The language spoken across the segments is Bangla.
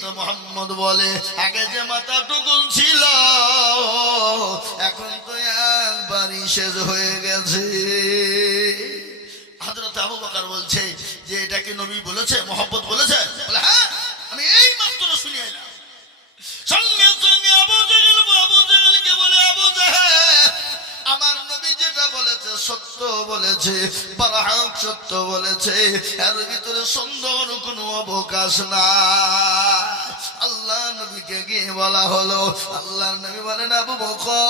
কথা মোহাম্মদ বলে, আগে যে মাথাটুকু ছিল এখন তো একবারই শেষ হয়ে গেছে। হযরত আবু বকর বলছে যে এটা কি নবী বলেছে, মোহাম্মদ বলেছে? বলে হ্যাঁ, আমি এই মাত্র শুনে এলাম। সঙ্গে সঙ্গে আবু জেহেলকে বলে, আবু জেহেল, আমার নবী যেটা বলেছে সত্য বলেছে, বারহাক সত্য বলেছে, এর ভিতরে সন্দেহের কোনো অবকাশ নাই। আল্লাহ নবীকে গিয়ে বলা হলো, আল্লাহ নবী বলেন, আবু বকর,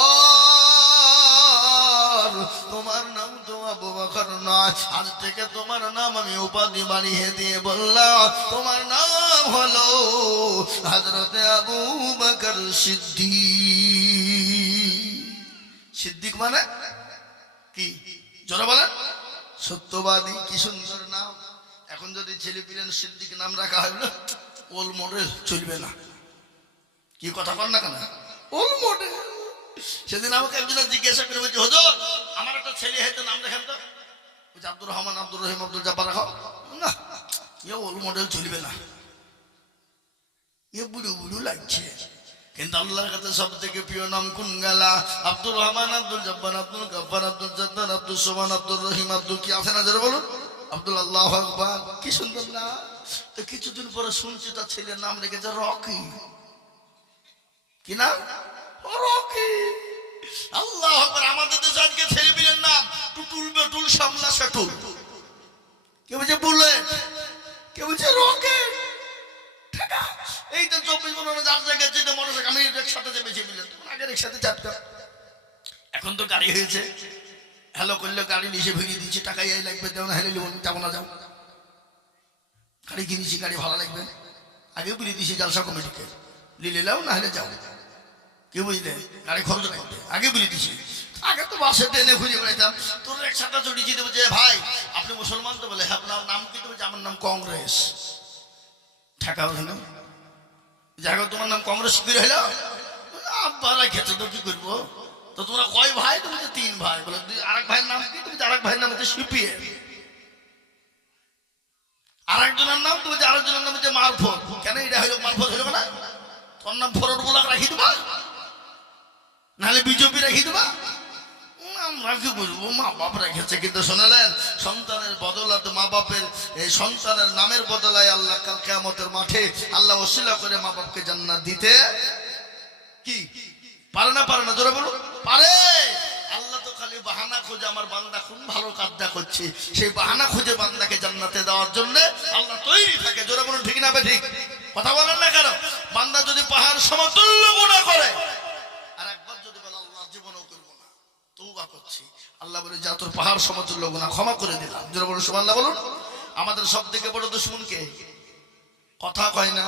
তোমার নাম তো আবু বকর নয়, আজ থেকে তোমার নাম আমি উপাধি বানিয়ে দিয়ে বললাম, তোমার নাম হলো হযরতে আবু বকর সিদ্দিক। সিদ্দিক মানে কি জোরে বলেন? সত্যবাদী। কি সুন্দর নাম। এখন যদি ছেলে পিলেন সিদ্দিক নাম রাখা হয়, ওল্ড মডেল চলবে না। কি কথা বল না কেন? Old model. সেদিন আমাকে একজন জিজ্ঞাসা করে বলছে, হুজুর আমার একটা ছেলে হয়তো নাম দেখেন তো, আব্দুর রহমান, আব্দুর রহিম, আব্দুল জব্বার রাখো না, ইয়ে ওল্ড মডেল চলবে না, ইয়ে বুড়ো বুড়ো লাগছে। কিন্তু আল্লাহর কাছে সব থেকে প্রিয় নাম কোন গেলা? আব্দুর রহমান, আব্দুল জব্বার, আব্দুল গফফার, আব্দুল জব্বার, আব্দুল সোমান, আব্দুর রহিম, আব্দুল কি আছে না যারা বলুন? আব্দুল। আল্লাহু আকবার। কি সুন্দর নাম। তো কিছুদিন পরে শুনছি তার ছেলের নাম রেখেছে রকি। কি নাম? রকি। আল্লাহু আকবার। আমাদের দেশে আজকে ছেলে পিলের নাম টুটুল, বেটুল, সামলা, সেটুল, কেউ বলছে বুলেট, কেউ বলছে রকেট। এই তো 24 যার জায়গায় যেতে মোটরসাইকেল, আমি রিক্সাতে চেপেছি বুঝলেন, আগে রিক্সাতে চাপতাম, এখন তো গাড়ি হয়েছে, হ্যালো করলে গাড়ি নিচে ভিড়িয়ে দিচ্ছি, টাকা এই লাগবে, দেও না, হেলে যাবো না, যাও। গাড়ি কিনেছি, গাড়ি ভালো লাগবে, আগেও বিলিয়ে দিয়েছি জালসা কমিটিকে, লিলে যাও না হলে যাও, কি বুঝলে, গাড়ি খরচ লাগবে, আগে বিলিয়ে দিয়েছি। আগে তো বাসে ট্রেনে ঘুরে বেড়াইতাম, তোর রিক্সাটা চড়িয়েছি, দেবো যে ভাই আপনি মুসলমান তো? বলে হ্যাঁ। আপনার নাম কি? দেবো যে আমার নাম কংগ্রেস। ঠেকা ওখানে জায়গা, তোমার নাম কংগ্রেস কি হইল? আব্বারা খেতে তো কি করবো? তো তোমরা কয় ভাই? তুমি 3 ভাই। বলে আরেক ভাইয়ের নাম কি? তুমি আরেক ভাইয়ের নাম হচ্ছে সিপিএম। আরেকজনের নাম তুমি আরেকজনের নাম হচ্ছে মারফত। কেন এটা হইল মারফত হইল না? তোর নাম ফরদ বলা রাখি দেবা, নাহলে বিজেপি রাখি দেবা। আমরা কি বলবো? মা বাপ রেখেছে। কিন্তু শোনালেন, সন্তানের বদলাতে মা বাপের, এই সন্তানের নামের বদলায় আল্লাহ কাল কিয়ামতের মাঠে আল্লাহ ওসিলা করে মা বাপকে জান্নাত দিতে কি পারে না? পারে না? জোরে বলুন, পারে। আল্লাহ তো খালি বাহানা খোঁজে, আমার বান্দা কোন ভালো কাজটা করছে, সেই বাহানা খুঁজে বান্দাকে জান্নাতে দেওয়ার জন্য আল্লাহ তৈরি থাকে। জোরে বলুন, ঠিক না? ঠিক কথা বলেন না কেন? বান্দা যদি পাহাড় সমতুল্য গুনাহ করে আর একবার যদি বলে আল্লাহ জীবনও করবো না, তওবা করছি, আল্লাহ বলে যা তোর পাহাড় সমতুল্য গুনাহ ক্ষমা করে দিলাম। জোরে বলুন সুবহানাল্লাহ বলুন। আমাদের সব থেকে বড় দুশমন কে? কথা কয় না,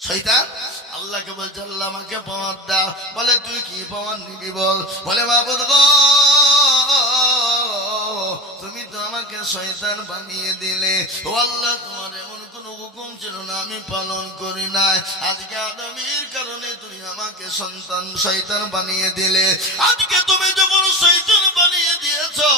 শয়তান। আল্লাহকে বলছে আল্লাহ আমাকে পাওয়ার দাও। বলে তুই কি পাওয়ার নিবি বল? বলে মাবুদ গো, তুমি তো আমাকে শয়তান বানিয়ে দিলে। ও আল্লাহ, তোমার এমন কোন হুকুম ছিল না আমি পালন করি নাই, আজকে আদমের কারণে তুমি আমাকে সন্তান শয়তান বানিয়ে দিলে। আজকে তুমি যখন শয়তান বানিয়ে দিয়েছো,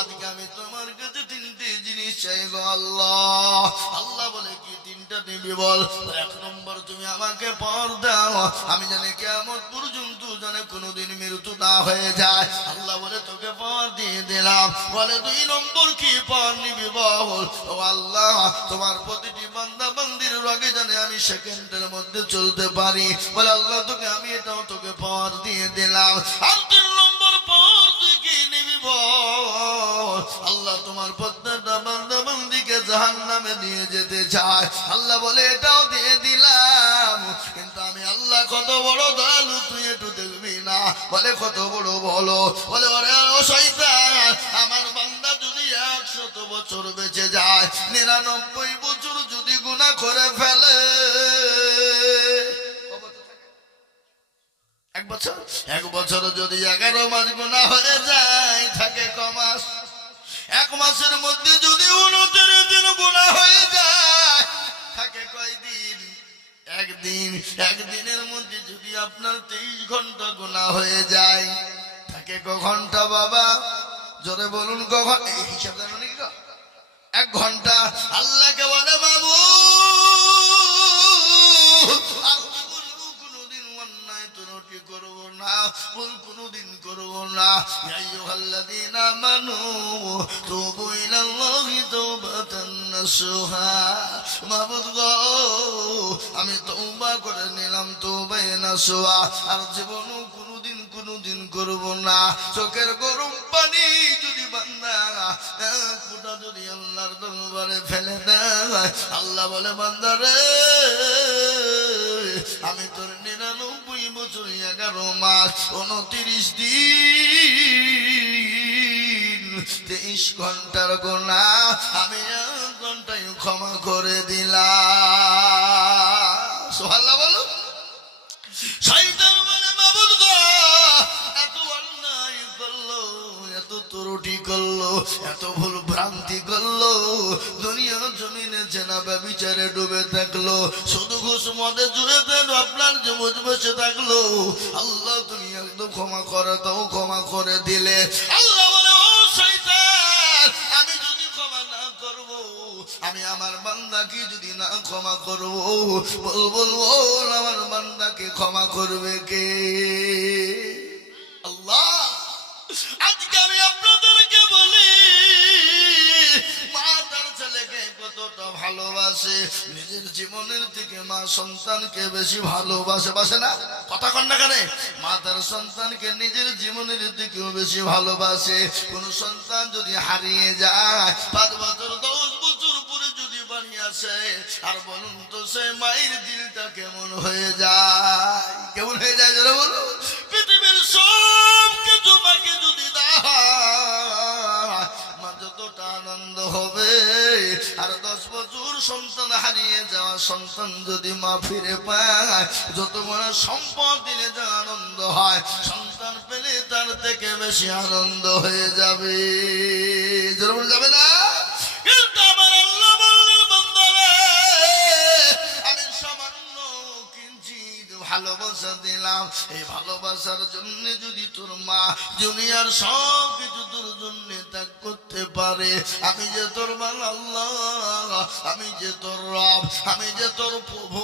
আজকে আমি তোমার কাছে 3টে জিনিস চাই গো আল্লাহ। আল্লাহ বলে কি 3টা দিবি বল? 1 নম্বর, তুমি আমাকে পর দাও, আমি জানি কিয়ামত পর্যন্ত জানে কোনোদিন মৃত্যু না হয়ে যায়। আল্লাহ বলে তোকে পর দিয়ে দিলাম। বলে 2 নম্বর কি পর নিবি বল? ও আল্লাহ, তোমার প্রতিটি বান্দা বান্দির রগে জানে আমি সেকেন্ডের মধ্যে চলতে পারি। বলে আল্লাহ তোকে আমি এটাও তোকে পর দিয়ে দিলাম। আর 3 নম্বর পর তুই কি নিবি বল? আল্লাহ তোমার প্রত্যেকটা বান্দা বান্দিকে জাহান্নামে নিয়ে যেতে চায়। আল্লাহ বলে এটাও দিয়ে দিলাম। কিন্তু আমি আল্লাহ কত বড় দয়ালু তুই একটু দেখবি না? বলে কত বড় বলো? বলে ওরে ও শয়তান, আমার বান্দা যদি 100 বছর বেঁচে যায়, 99 বছর যদি গুনাহ করে ফেলে, 1 বছর যদি 11 মাস গুনাহ হয়ে যায়, থাকে ক মাস? 1 মাসের মধ্যে যদি 29 দিন গুনাহ হয়ে যায়, থাকে কয় দিন? 1 দিন। 1 দিনের মধ্যে যদি আপনার 23 ঘন্টা গুনাহ হয়ে যায়, থাকে ক ঘন্টা বাবা? জোরে বলুন, কখন? এই হিসাব জানো নাকি? 1 ঘন্টা। আল্লাহকে বলে বাবু মাবুদ গো আমি তওবা করে নিলাম তওবায়ে নাসুহা আর জীবনও কোনোদিন করব না চোখের গরম পানি যদি বান্দা এক ফোঁটা যদি আল্লাহর দরবারে ফেলে দেয় আল্লাহ বলে বান্দা রে আমি তোর 99 বছর 11 মাস 29 দিন 23 ঘন্টার গুনাহ আমি 1 ঘন্টায় ক্ষমা করে দিলাম সুবহানাল্লাহ বলো শয়তান বলে মাবুদ গো এত অন্যায় করলো এত ত্রুটি করলো এত ভুল ভ্রান্তি করলো দুনিয়া জমিনে জেনা ব্যভিচারে ডুবে থাকলো শুধু ঘুষ মদে জুড়ে আপনার জমজ বসে থাকলো আল্লাহ তুমি একদম ক্ষমা করে দাও ক্ষমা করে দিলে আল্লাহ বলে ও শয়তান আমি যদি ক্ষমা না করব আমি আমার বান্দাকে যদি না ক্ষমা করব বলবো আমার বান্দাকে ক্ষমা করবে কে আল্লাহ আজকে আমি আপনাদেরকে বলি মা তার ছেলেকে কতটা ভালোবাসে নিজের জীবনের থেকে মা সন্তানকে বেশি ভালোবাসে বাসে না কথা কন না কেন মা তার সন্তানকে নিজের জীবনের থেকেও বেশি ভালোবাসে কোন সন্তান যদি হারিয়ে যায় 5 বছর 10 বছর পরে যদি বাড়ি আসে আর বলুন তো সে মায়ের দিলটা কেমন হয়ে যায় যারা বলো পৃথিবীর সব কিছু মাকে যদি দেয় মা যতটা আনন্দ হবে আর 10 বছর সন্তান হারিয়ে যাওয়া সন্তান যদি মা ফিরে পায় যত বড় সম্পদ দিলে যা আনন্দ হয় সন্তান পেলে তার থেকে বেশি আনন্দ হয়ে যাবে যাবে না কিন্তু আমার আল্লাহ বললেন বান্দারে আমি সামান্য কিঞ্চিত ভালোবাসা দিলাম এই ভালোবাসার জন্য যদি তোর মা দুনিয়ার সব কিছু তোর জন্য ত্যাগ করতে পারে আমি যে তোর আল্লাহ আমি যে তোর রব আমি যে তোর প্রভু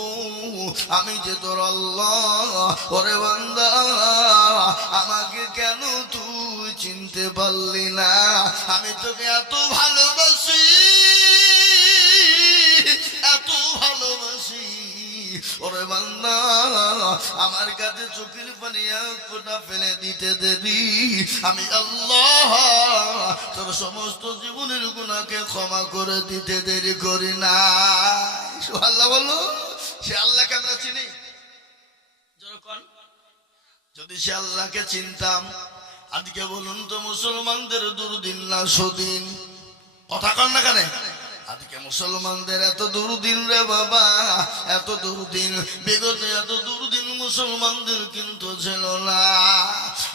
আমি যে তোর আল্লাহ ওরে বান্দা আমাকে কেন তুই চিনতে পারলি না আমি তোকে এত ভালোবাসি ওরে বান্দা আমার কাছে চোখের পানি এক ফোঁটা ফেলে দিতে দেরি আমি আল্লাহ তোর সমস্ত জীবনের গুনাহকে ক্ষমা করে দিতে দেরি করি না সুবহানাল্লাহ বলো সে আল্লাহকে আমরা চিনি যখন যদি সে আল্লাহকে চিনতাম আজকে বলুন তো মুসলমানদের দুর্দিন না সুদিন কথা কন না কেন আজকে মুসলমানদের এত দুর্দিন রে বাবা এত দুর্দিন বিগত এত দুর্দিন মুসলমানদের কিন্তু ছিল না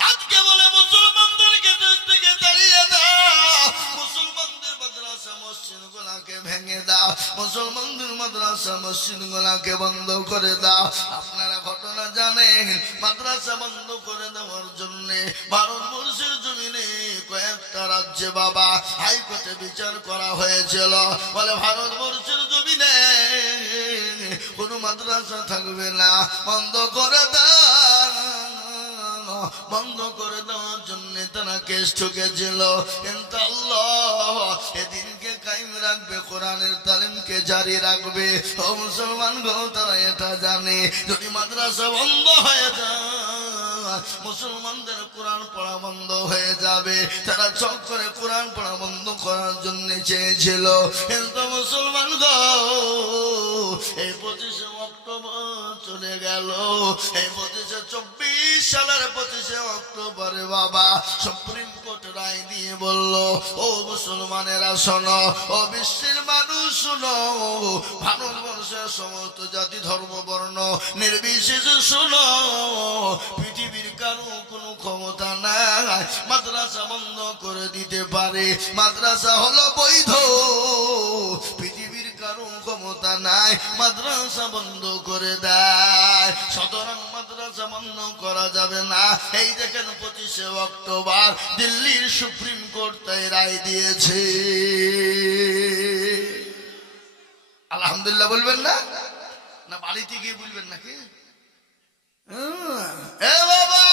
আজকে বলে মুসলমানদেরকে দেশ থেকে তাড়িয়ে দাও মুসলমানদের মাদ্রাসা মসজিদ গুলাকে ভেঙে দাও মুসলমানদের মাদ্রাসা মসজিদ গুলাকে বন্ধ করে দাও আপনারা ঘটনা জানেন মাদ্রাসা বন্ধ করে দেওয়ার জন্য ভারতবর্ষের জমিনে কয়েকটা রাজ্যে বাবা হাইকোর্টে বিচার করা হয়েছিল বলে ভারতবর্ষের জমিনে কোনো মাদ্রাসা থাকবে না বন্ধ করে দেওয়ার জন্য তারা কেস ঠুকেছিল কিন্তু আল্লাহ এদিনকে কায়েম রাখবে কোরআনের তালিমকে জারি রাখবে ও মুসলমান গো তারা এটা জানে যদি মাদ্রাসা বন্ধ হয়ে যায় মুসলমানদের কোরআন পড়া বন্ধ হয়ে যাবে তারা চক করে কোরআন পড়া বন্ধ করার জন্য চেয়েছিল কিন্তু মুসলমান গো এই 25 অক্টোবর চলে গেল এই 24 সালের 25 অক্টোবরে বাবা সুপ্রিম কোর্ট রায় দিয়ে বলল ও মুসলমানেরা শোনো ও বিশ্বের মানুষ শোনো ভারতবর্ষের সমস্ত জাতি ধর্ম বর্ণ নির্বিশেষে শোনো পৃথিবীর কারো কোনো ক্ষমতা নাই মাদ্রাসা বন্ধ করে দিতে পারে মাদ্রাসা হলো বৈধ পৃথিবীর কারো ক্ষমতা নাই মাদ্রাসা বন্ধ করে দেয় সুতরাং মাদ্রাসা বন্ধ করা যাবে না এই দেখেন 25 অক্টোবর দিল্লির সুপ্রিম কোর্ট তাই রায় দিয়েছে আলহামদুলিল্লাহ বলবেন না না বাড়িতে গিয়ে বলবেন নাকি এ বাবা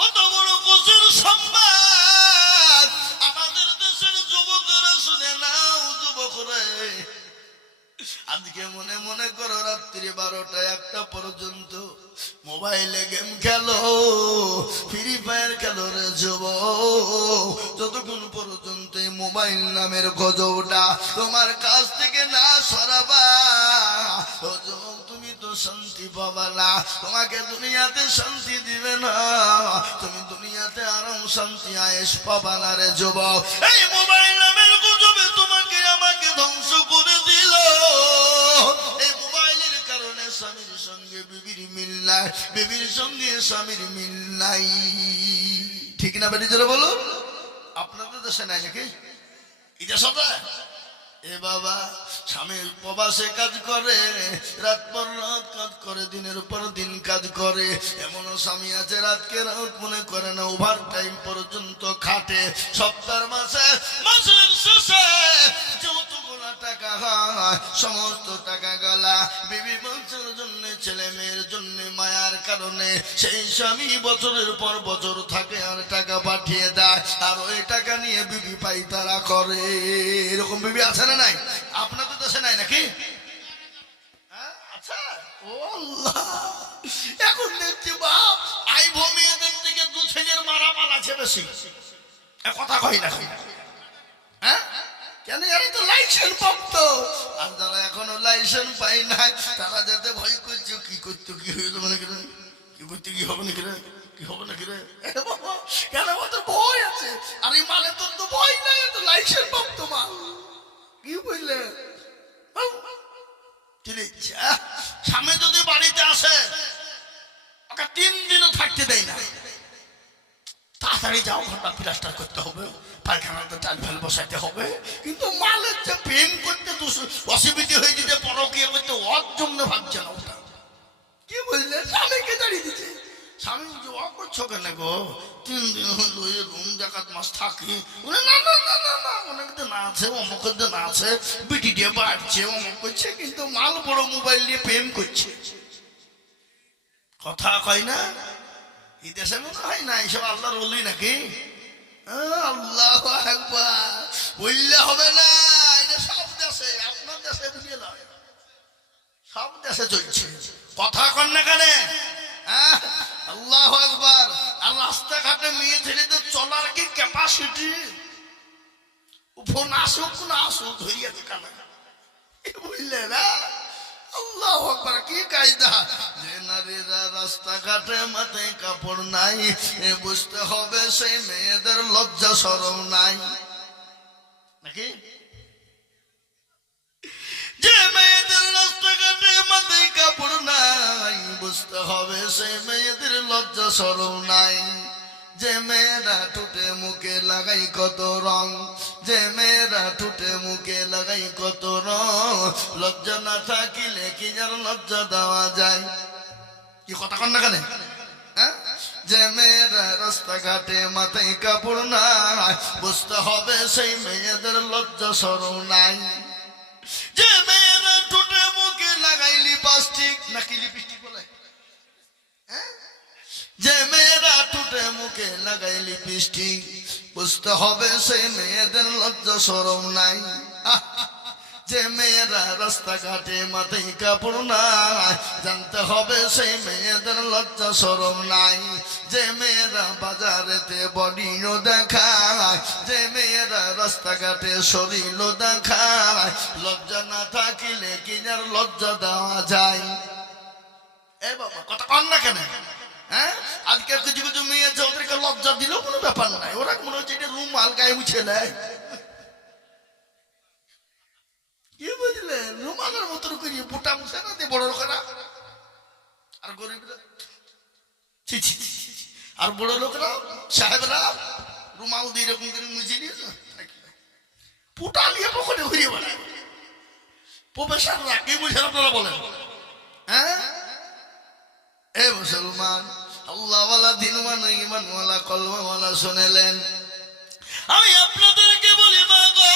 কত বড় খুশির সংবাদ আমাদের দেশের যুবকরা শুনে নাও যুবকরা আজকে মনে মনে করো রাত্রি 12টা 1টা পর্যন্ত মোবাইলে গেম খেলো, ফ্রি ফায়ার খেলো রে যুবক। যতক্ষণ পর্যন্ত এই মোবাইল নামের গজবটা তোমার কাছ থেকে না সরাবা, ও যুবক তুমি তো শান্তি পাবা না। তোমাকে দুনিয়াতে শান্তি দিবে না, তুমি দুনিয়াতে আরাম শান্তি আয়েশ পাবা না রে যুবক। এই মোবাইল নামের গজবে তোমাকে আমাকে ধ্বংস করে দিল। এই মোবাইলের কারণে স্বামীর সঙ্গে বিবির মিল নাই, বিবির সঙ্গে স্বামীর মিল নাই। ঠিক না বেরিয়ে চলে বলো? আপনাদের দেশে নাই নাকি? এটা সদা এ বাবা, স্বামীর প্রবাসে কাজ করে, রাত পর রাত কাজ করে, দিনের পর দিন কাজ করে। এমনও স্বামী আছে রাতকে রাত মনে করে না, ওভার টাইম পর্যন্ত খাটে। সপ্তাহ মাসের শেষে যতগুলা টাকা হয় সমস্ত টাকা গলা বিবি বংশের জন্য, ছেলে মেয়ের জন্য মায়ার কারণে সেই স্বামী বছরের পর বছর থাকে আর টাকা পাঠিয়ে দেয়, আর ওই টাকা নিয়ে বিবি পাইতারা করে। এরকম বিবি আছে না নাই? আপনাদের দেশে নাই নাকি? আচ্ছা, ও আল্লাহ, এখন দেখছি বাপ আই ভূমিদের থেকে 2 ছেলের মারা পালাছে বেশি। কথা কই না? হ্যাঁ, কেন? এরা তো লাইসেন্স প্রাপ্ত, আর যারা এখনো লাইসেন্স পাই নাই তারা যাতে ভয় করছে কি করতে কি হয়ে যাবে নাকি, কি করতে কি হবে নাকি রে, কি হবে নাকি রে। কেন আমাদের ভয় আছে? আর এই মালে তোর তো ভয় নাই, তো লাইসেন্স প্রাপ্ত মাল। কি বুঝলে? স্বামী যদি বাড়িতে আসে ওকে 3 দিনও থাকতে দেয় না। তাড়াতাড়ি যাও, ঘরটা প্লাস্টার করতে হবে, পায়খানাতে চাল ফেল বসাইতে হবে। কিন্তু মালের যে প্রেম করতে অসুবিধা হয়ে যেতে, পরকীয়া করতে ওর জন্য ভাবছে না ওটা। কি বুঝলে? স্বামীকে দাঁড়িয়ে দিচ্ছে। স্বামী বলছে ও করছো কেন গো, 3 দিন হলো এই রুম জাকাত মাস থাকি। না না না না না, অনেক দিন আছে, অমুকের দিন আছে, বিটি দিয়ে বাড়ছে, অমুক করছে, কিন্তু মাল বড় মোবাইল দিয়ে প্রেম করছে। কথা কয় না? এই দেশে মনে হয় না এইসব আল্লাহর ওলি নাকি? আল্লাহু আকবার বললে হবে না। এটা সব দেশে, আপনার দেশে বুঝিয়ে নয়, সব দেশে চলছে। কথা কন না কেন? আল্লাহু আকবার। আর রাস্তাঘাটে মেয়ে ছেলেদের চলার কি ক্যাপাসিটি! ফোন আসুক না আসুক ধরিয়াছে কানা, বুঝলে না? আল্লাহু আকবার, কি কায়দা! যে নারীরা রাস্তাঘাটে মাথায় কাপড় নাই, বুঝতে হবে সেই মেয়েদের লজ্জা শরম নাই নাকি? যে মেয়েদের রাস্তাঘাটে মাথায় কাপড় নাই, বুঝতে হবে সেই মেয়েদের লজ্জা শরম নাই। যে মেয়েরা ঠোঁটে মুখে লাগাই কত রং, যে মেয়েরা ঠোঁটে মুখে লাগাই কত রং, লজ্জা না থাকিলে কি যেন লজ্জা দেওয়া যায়। কি কথা কন না কেন? যে মেয়েরা রাস্তাঘাটে মাথায় কাপড় নাই, বুঝতে হবে সেই মেয়েদের লজ্জা শরম নাই। যে মেয়েরা ঠোঁটে মুখে লাগাই লিপস্টিক, নাকি লিপস্টিক বলে, যে মেয়েরা ঠোঁটে মুখে লাগাই লিপস্টিক, বুঝতে হবে সেই মেয়েদের লজ্জা শরম নাই। যে মেয়েরা রাস্তাঘাটে মাথায় কাপড় নাই, জানতে হবে সেই মেয়েদের লজ্জা শরম নাই। যে মেয়েরা বাজারেতে বডিও দেখায়, যে মেয়েরা রাস্তাঘাটে শরীরও দেখায়, লজ্জা না থাকিলে কি আর লজ্জা দেওয়া যায়? এ বাবা, কথা কন না কেন? আজকে কিছু কিছু মেয়ে আছে, ওদেরকে লজ্জা দিলেও কোনো ব্যাপার নাই, ওরা মনে হচ্ছে এটা রুমাল গায়ে মুছে নেয়। কি বুঝলেন? রুমালের মতন করিয়ে বুটা মুছে না দিয়ে বড় লোকেরা, আর গরিবরা, আর বড় লোকেরা সাহেবরা রুমাল দিয়ে এরকম করে মুছে নিয়েছে, পুটা নিয়ে পকেটে ঘুরিয়ে বেড়ায়। প্রফেসররা কি বুঝেন আপনারা বলেন? এ মুসলমান, আল্লাহওয়ালা দিনওয়ালা ইমানওয়ালা কলমাওয়ালা শুনেলেন, আমি আপনাদেরকে বলি মা গো,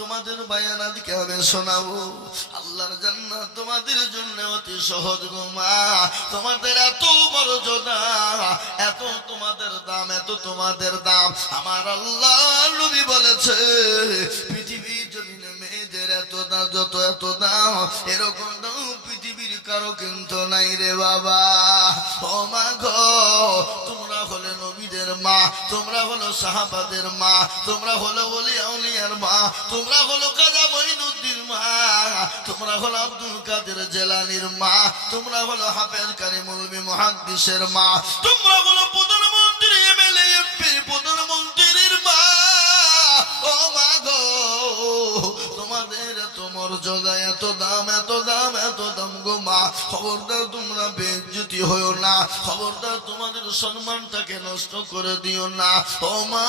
তোমাদের বায়ান আজকে আমি শোনাবো। আল্লাহর জান্নাত তোমাদের জন্য অতি সহজ গো মা। তোমাদের এত মর্যাদা, এত তোমাদের দাম, এত তোমাদের দাম। আমার আল্লাহ নবী বলেছে, পৃথিবীর জমিন এত দাম এরকম দাম পৃথিবীর কারো কিন্তু নাই রে বাবা। ও মা গো, তোমরা হলে নবীদের মা, তোমরা হলো সাহাবাদের মা, তোমরা হলো ওলিয়া উলিয়ার মা, তোমরা হলো কাজী মঈনুদ্দিন মা, তোমরা হলো আব্দুল কাদের জিলানীর মা, তোমরা হলো হাফেজ কারী মৌলভী মুহাদ্দিসের মা, তোমরা হলো প্রধানমন্ত্রী এমএলএ এমপি প্রধানমন্ত্রীর মা। ও মা গো, তোমাদের এত মর্যাদা, এত দাম গো মা। খবরদার তোমরা বেইজ্জতি হইও না, খবরদার তোমাদের সম্মানটাকে নষ্ট করে দিও না। ও মা,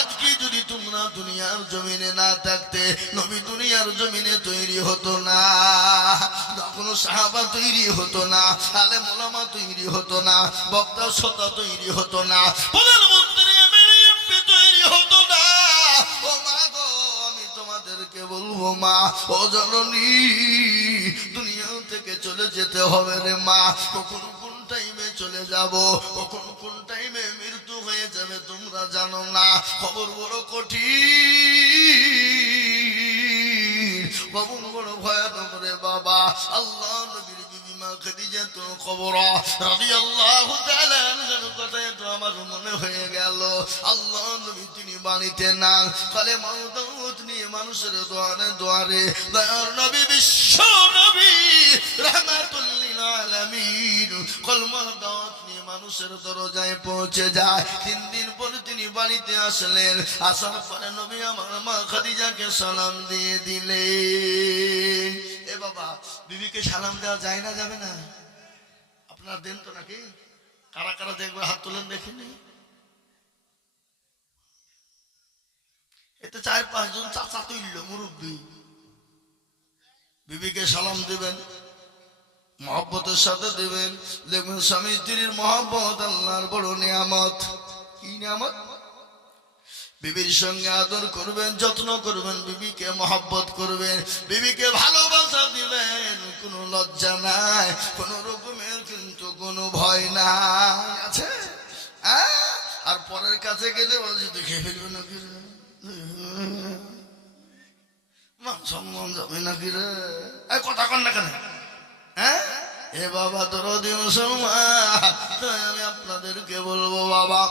আজকে যদি তোমরা দুনিয়ার জমিনে না থাকতে, নবী দুনিয়ার জমিনে তৈরি হতো না, কোনো সাহাবা তৈরি হতো না, আলেম ওলামা তৈরি হতো না, বক্তা শ্রোতা তৈরি হতো না, প্রধানমন্ত্রী এমএলএ এমপি তৈরি হতো না। ও মা গো, আমি তোমাদেরকে বলবো মা, ও জননী, দুনিয়া থেকে চলে যেতে হবে রে মা। কখন কোন টাইমে চলে যাব, কখন কোন টাইমে মৃত্যু হয়ে যাবে তোমরা জানো না। খবর বড় কঠিন, কবর বড় ভয়ানক রে বাবা। আল্লাহ নবীর বিবি মা খাদিজাতুল কুবরা রাদিয়াল্লাহু তাআলা আনহার কথা তো আমার মনে হয়ে গেল। আল্লাহ নবী তিনি বাণীতে না কালে মাউত নিয়ে মানুষের দুয়ারে দয়ার নবী, বিশ্ব নবী রাহমাতুল লিল আলামিন কলমার দাওয়াত নিয়ে মানুষের দরজায় পৌঁছে যায়। 3 দিন পরে তিনি বাড়িতে আসলেন। আসার পরে নবী আমার মা খাদিজাকে সালাম দিয়ে দিলেন। এ বাবা, বিবিকে সালাম দেওয়া যায় না, যাবে না? আপনার দেন তো নাকি? কারা কারা দেখবে হাত তোলেন দেখিনি। এতে 4-5 জন চাচা তুলল মুরব্বী। বিবিকে সালাম দিবেন, মহব্বতের সাথে দিবেন। দেখবেন স্বামী স্ত্রীর মহব্বত আল্লাহর বড় নিয়ামত। কি নিয়ামত? বিবির সঙ্গে আদর করবেন, যত্ন করবেন, বিবিকে মহব্বত করবেন, বিবিকে ভালোবাসা দিবেন। কোনো লজ্জা নাই, কোনো রকমের কিন্তু কোনো ভয় নাই, আছে? আর পরের কাছে গেলে বলছি দেখে ফেলবে নাকি রে, মান সম্মান যাবে নাকি রে, কথা কন না কেন? হ্যাঁ, এ বাবা দরদি মুসলমান, তাই আমি আপনাদেরকে বলবো বাবা,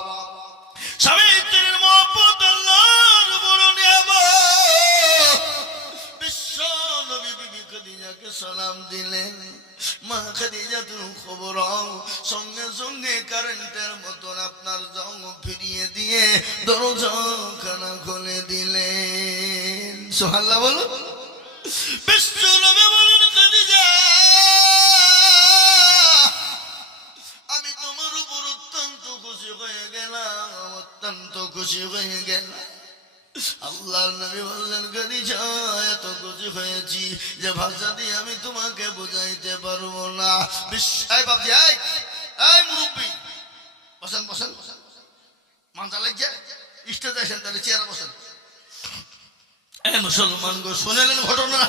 স্বামী স্ত্রীর মহব্বত আল্লাহর বড় নিয়ামত। বিশ্ব নবী বিবি খাদিজাকে সালাম দিলেন। মা খাদিজাতুল কুবরা সঙ্গে সঙ্গে কারেন্টের মতন আপনার জং ফিরিয়ে দিয়ে দরজাখানা খুলে দিলেন। সুবহানাল্লাহ বলো। বিশ্ব নবী বলেন, খাদিজা, আমি তোমার উপর অত্যন্ত খুশি হয়ে গেলাম, অত্যন্ত খুশি হয়ে গেলাম। আল্লাহর নবী বললেন, খাদিজা, এত খুশি হয়েছি যে ভাষা দিয়ে আমি তোমাকে বুঝাইতে পারবো না। এই বাবজি, এই মুরব্বী, বসেন বসেন, মানসা লাগছে, স্টেজে আসেন, তাহলে চেয়ারে বসেন। মুসলমান গো, শুনেলেন ঘটনা?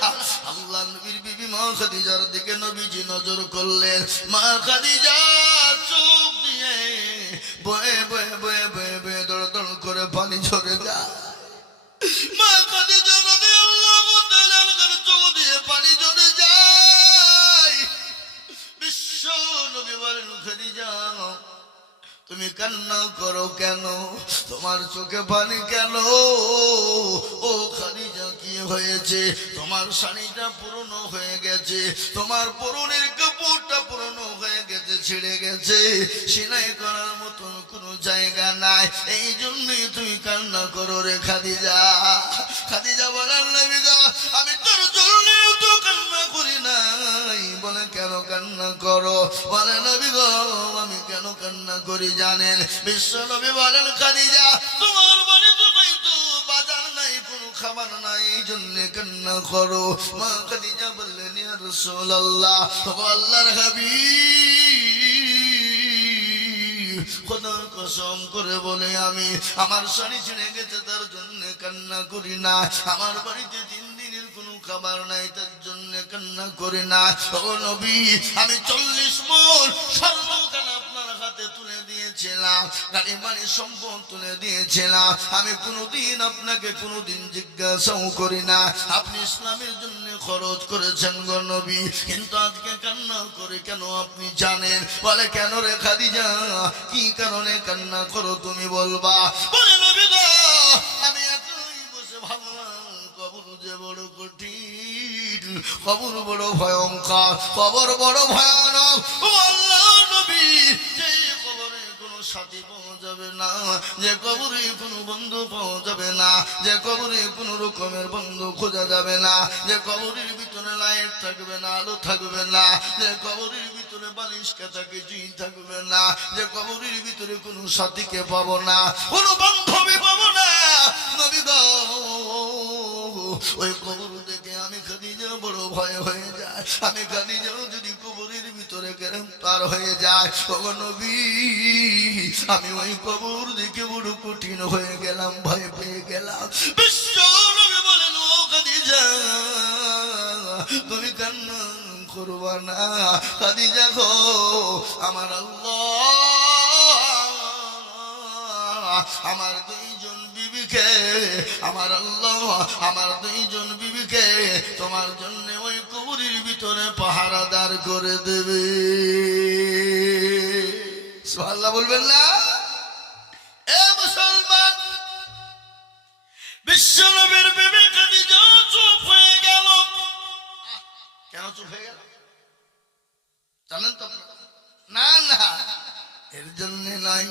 আল্লাহ নবীর বিবি মা খাদিজার দিকে নবীজি নজর করলেন। মা খাদিজা চোখ দিয়ে বয়ে বয়ে বয়ে বয়ে বয়ে দড় দড় করে পানি ঝরে যায়। মা খাদিজা রাদিয়াল্লাহু তাআলা আনহার চোখ দিয়ে পানি ঝরে যায়। বিশ্ব নবী বলেন, খাদিজা, তুমি কান্না করো কেন? তোমার চোখে পানি কেন? ও খাদিজা, কি হয়েছে? তোমার শাড়িটা পুরনো হয়ে গেছে, তোমার পরনের কাপড়টা পুরনো হয়ে গেছে, ছিঁড়ে গেছে, সেলাই করার মতন কোনো জায়গা নাই, এই জন্যই তুমি কান্না করো রে খাদিজা। খাদিজা বলেন, নবী গো, আমি তোর জন্যও তো কান্না করি নাই। বলে, কেন কান্না করো? বলে, নবী গো, আমি কেন কান্না করি জানেন? বিশ্ব নবী বলেন, খাদিজা, তোমার বাড়িতে হয়তো বাজার নাই, কোনো খাবার নাই, এই জন্য কান্না করো। মা খাদিজা বললেন, ইয়া রাসূলুল্লাহ, আল্লাহর হাবিব, খোদার কসম করে বলে আমি আমার শাড়ি ছিঁড়ে গেছে তার জন্য কান্না করি না, আমার বাড়িতে 3 দিনের কোনো খাবার নাই তার জন্য কান্না করি না। ও নবী, আমি 40 মণ স্বর্ণকান আপনার হাতে তুলে দিয়েছি, দিয়েছিলাম, গাড়ি বাড়ি সম্পদ তুলে দিয়েছিলাম, আমি কোনোদিন আপনাকে কোনোদিন জিজ্ঞাসাও করি না আপনি ইসলামের জন্য খরচ করেছেন গো নবী, কিন্তু আজকে কান্না করে কেন আপনি জানেন? বলে কেন রে খাদিজা, কি কারণে কান্না করো তুমি বলবা? বলে নবী গো, আমি এতই বসে ভাবলাম কবর যে বড় কঠিন, কবর বড় ভয়ঙ্কর, কবর বড় ভয়ানক। ও আল্লাহ নবী, যে কবরে কোনো সাথী পাওয়া যাবে না, যে কবরে কোনো বন্ধু পাওয়া যাবে না, যে কবরে কোনো রকমের বন্ধু খোঁজা যাবে না, যে কবরের ভিতরে লাইট থাকবে না, আলো থাকবে না, যে কবরের ভিতরে বালিশ কাটা কিছুই থাকবে না, যে কবরের ভিতরে কোনো সাথীকে পাবো না, কোনো বান্ধবী পাবো না। নবী গো, ওই কবর দেখে আমি খাদিজা বড় ভয় হয়ে যায়, আমি খাদিজাও যদি কবরের ভিতরে গ্রেফতার হয়ে যায়, ও নবী, আমি ওই কবর দেখে বড় কঠিন হয়ে গেলাম, ভয় পেয়ে গেলাম। বিশ্ব নবী বলেন, ও খাদিজা, তুমি কান্না করবা না, খাদিজা গো, আমার আল্লাহ আমার দুইজন বিবিকে, আমার আল্লাহ আমার দুইজন বিবিকে তোমার জন্য ওই কবরের ভিতরে পাহারাদার করে দেবে। সুবহানাল্লাহ বলবেন না? এ মুসলমান, বিশ্ব নবীর বিবি খাদিজা চুপ হয়ে গেল। কেন চুপ হয়ে গেল জানেন তো? না না, এর জন্য নাই,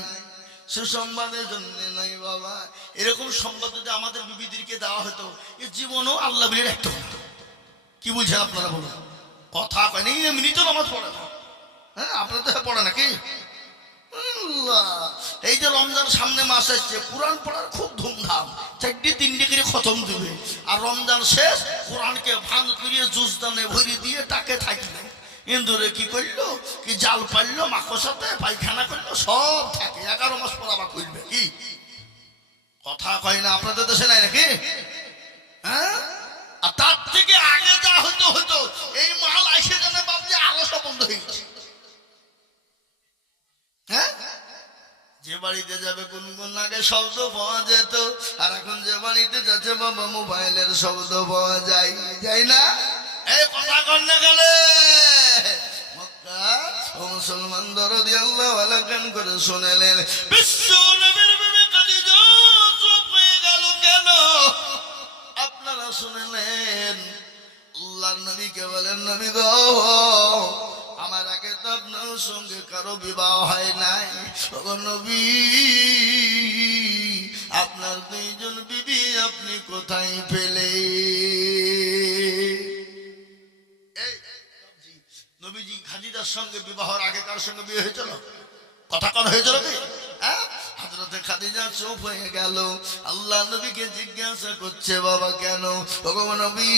সুসংবাদের জন্য নাই বাবা। এরকম সংবাদ যদি আমাদের বিবিদেরকে দেওয়া হতো, এ জীবনও আল্লাহ বলে রাখতে হতো। কি বুঝেন আপনারা বলুন? কথা কয় না, এমনি তো নামাজ পড়ে না। হ্যাঁ, আপনারা তো পড়ে নাকি? এই যে রমজান সামনে মাস আসছে, কোরআন পড়ার খুব ধুমধাম, 4-3 করে খতম দিবে, আর রমজান শেষ কোরআনকে ভাঙ করিয়ে জুস দানে ভরি দিয়ে তাকে থাকবে। ইন্দুরে কি করলো, কি জাল পারলো, মাকসাতে পায়খানা করলো, সব থাকে। 11 মাস পর আবার করবে। কি কথা কয় না আপনাদের দেশে নাই নাকি? হ্যাঁ, আর তার থেকে আগে যা হতো হতো, এই মাল আইসে জানে বাবজি আরো সব বন্ধ হয়ে গেছে। হ্যাঁ, যে বাড়িতে যাবে গুনগুন আগে শব্দ পাওয়া যেত, আর এখন যে বাড়িতে যাচ্ছে বাবা মোবাইলের শব্দ পাওয়া যায়, যায় না? এই কথা কন না গেলে মক্কা ও মুসলমান দরদি আল্লাহ আলাকান করে শুনেলেন। বিশ্ব নবীর বিবি খাদিজা চুপ হয়ে গেল কেন? আপনারা শুনেলেন, আল্লাহর নবীকে বলেন, নবী গো, আমার আগে তো আপনার সঙ্গে কারো বিবাহ হয় নাই, ও নবী, আপনার দুইজন বিবি আপনি কোথায় পেলে? নবীজি খাদিজার সঙ্গে বিবাহের আগে কার সঙ্গে বিয়ে হয়েছিল? কথা কন হয়েছিল কি? হ্যাঁ, হযরতে খাদিজা চুপ হয়ে গেল। আল্লাহ নবীকে জিজ্ঞাসা করছে, বাবা কেন? ভগবান নবী,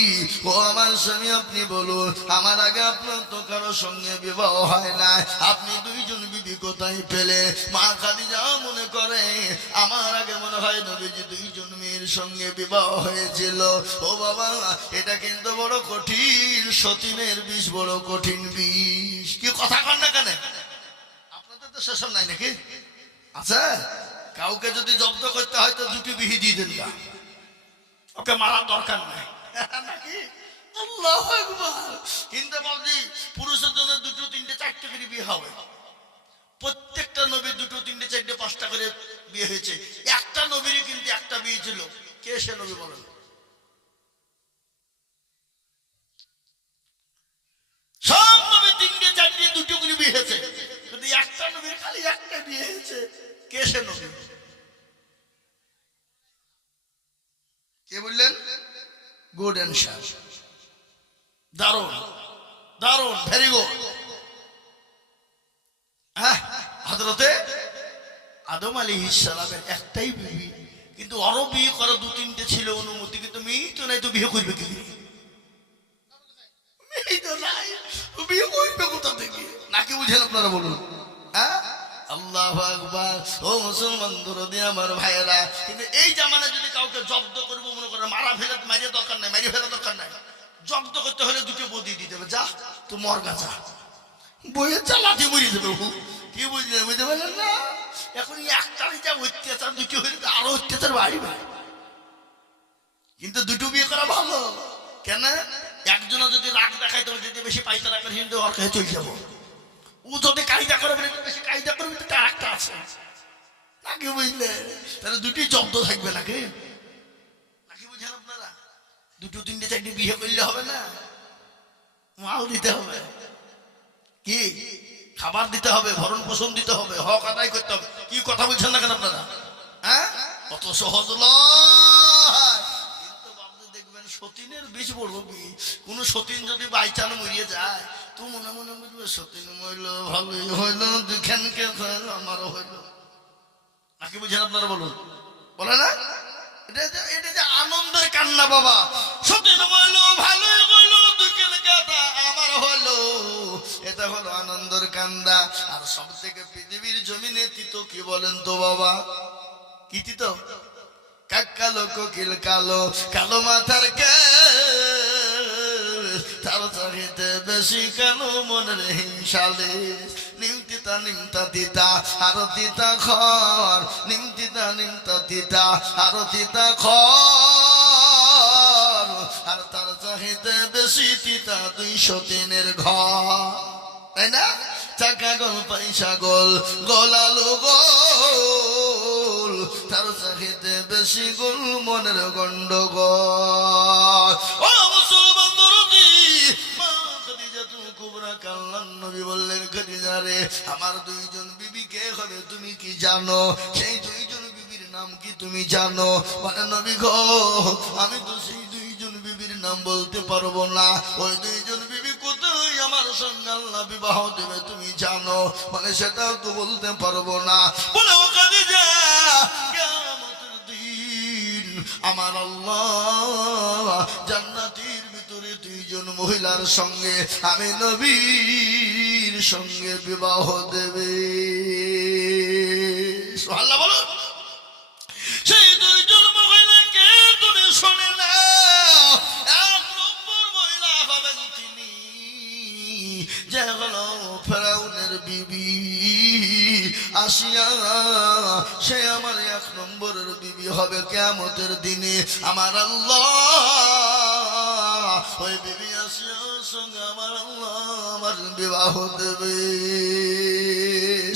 ও আমার স্বামী, আপনি বলুন, আমার আগে আপনার তো কারো সঙ্গে বিবাহ হয় না, আপনি দুইজন বিবি কোথায় পেলে? মা খাদিজা মনে করে, আমার আগে মনে হয় নবীজি দুইজন মেয়ের সঙ্গে বিবাহ হয়েছিল। ও বাবা, এটা কিন্তু বড় কঠিন, সতীনের বিষ বড় কঠিন বিষ। কি কথা কন না কেন? আপনাদের তো সেসব নাই নাকি? আচ্ছা, কাউকে যদি জব্দ করতে হয় তো 2টি বিহি দিয়ে দেন, ওকে মারার দরকার নাই নাকি? আল্লাহু আকবার। কিন্তু বাবজি, পুরুষের জন্য 2, 3, 4 করে বিয়ে হবে। প্রত্যেকটা নবীর 2, 3, 4, 5টা করে বিয়ে হয়েছে। একটা নবীরই কিন্তু একটা বিয়ে ছিল। কে সে নবী বলেন? সব নবী 3, 4, 2 করে বিয়ে হয়েছে, কিন্তু একটা নবীর খালি একটা বিয়ে হয়েছে। কে সে নবী? কে বললেন? গুড অ্যান্সার, দারুণ দারুণ, ভেরি গুড। হ্যাঁ, হযরতে আদম আলাইহিস সালামের একটাই বিবি, কিন্তু আরো বিয়ে করা 2-3টে ছিল অনুমতি, কিন্তু মেয়েই তো নাই, তো বিয়ে করবে কি? মেয়েই তো নাই, বিয়ে করবে কোথা থেকে? নাকি বুঝেন আপনারা বলুন? হ্যাঁ, আল্লাহু আকবার। ও মুসলমান দরদি আমার ভাইয়েরা, কিন্তু এই জামানায় যদি কাউকে জব্দ করবো মনে করে, মারিয়ে দরকার নাই, মারিয়ে ফেলা দরকার নাই, জব্দ করতে হলে 2টো বউ দিয়ে দিতে হবে। যা তো মর গাছা, বইয়ে চালাতে মরিয়ে দেবে। কি বুঝলেন? বুঝতে পারলেন না? এখন একটাই যা অত্যাচার, দুটো হইলে আরো অত্যাচার বাড়বে। কিন্তু দুটো বিয়ে করা ভালো। কেন? একজনে যদি রাগ দেখাইতে যদি বেশি পাইতে রাখবে কিন্তু ওর কাছে চলে যাবো। ও যদি কায়দা করবে বেশি কায়দা করবে তো তার একটা আছে নাকি, বুঝলে? তাহলে দুটি জব্দ থাকবে নাকি, নাকি বুঝেন আপনারা? দুটো তিনটে চারটে বিয়ে করলে হবে না, মাল দিতে হবে, কি খাবার দিতে হবে, ভরণ পোষণ দিতে হবে, হক আদায় করতে হবে। কি কথা বলছেন না কেন আপনারা? হ্যাঁ, অত সহজ নয়। কিন্তু বাবু দেখবেন সতীনের বীজ বড় বীজ। কোন সতীন যদি বাইচান মরিয়ে যায় তো মনে মনে বুঝবে সতীন মরল ভালোই হইল, দুখানকে আমারও হইল, নাকি বুঝেন আপনারা? বলুন, বলে না? এটা যে আনন্দের কান্না বাবা, সতীন মরল ভালোই হইল, দুখানকে আমার হলো, এটা হলো আনন্দের কান্দা। আর সব থেকে পৃথিবীর জমিনে তিতো কি বলেন তো বাবা? কি তিতো? কালো কোকিল কালো, কালো মাথার কে তার চাহিতে বেশি কেন মনের হিংসালে। নিমতিতা নিমতা তিতা আরো তিতা খর, নিমতিতা নিমতা তিতা আরো তিতা খর, আর তার চাহিতে বেশি তিতা 203 ঘর, তাই না? চাকা গোল পয়সা গোল, গোলালু গোল, তার চাহিতে বেশি গোল মনের গন্ডগোল। ও মুসলমান দরদি, মা খাদিজাতুল কুবরা কাল্লান নবী বললেন, খাদিজা রে, আমার 2 জন বিবি কে হবে তুমি কি জানো? সেই 2 জন বিবির নাম কি তুমি জানো? মানে নবী গো, আমি তো সেই 2 জন বিবির নাম বলতে পারবো না। ওই 2 জন বিবি কোথায় আমার সঙ্গে আল্লাহ বিবাহ দেবে তুমি জানো? মানে সেটাও তো বলতে পারবো না। বলে ও খাদিজা, কিয়ামতের দিন আমার আল্লাহ জান্নাতের ভিতরে 2 জন মহিলার সঙ্গে আমি নবীর সঙ্গে বিবাহ দেবে। সুবহানাল্লাহ বলো। সেই 2 জন মহিলাকে তুমি শুনে নাও। 1 নম্বর মহিলা হবেন তিনি যে হলো ফেরাউনের বিবি আসিয়া, সে আমার 1 নম্বরের বিবি হবে কিয়ামতের দিনে। আমার আল্লাহ ওই বিবি আসিয়ার সঙ্গে আমার আল্লাহ আমার বিবাহ দেবে।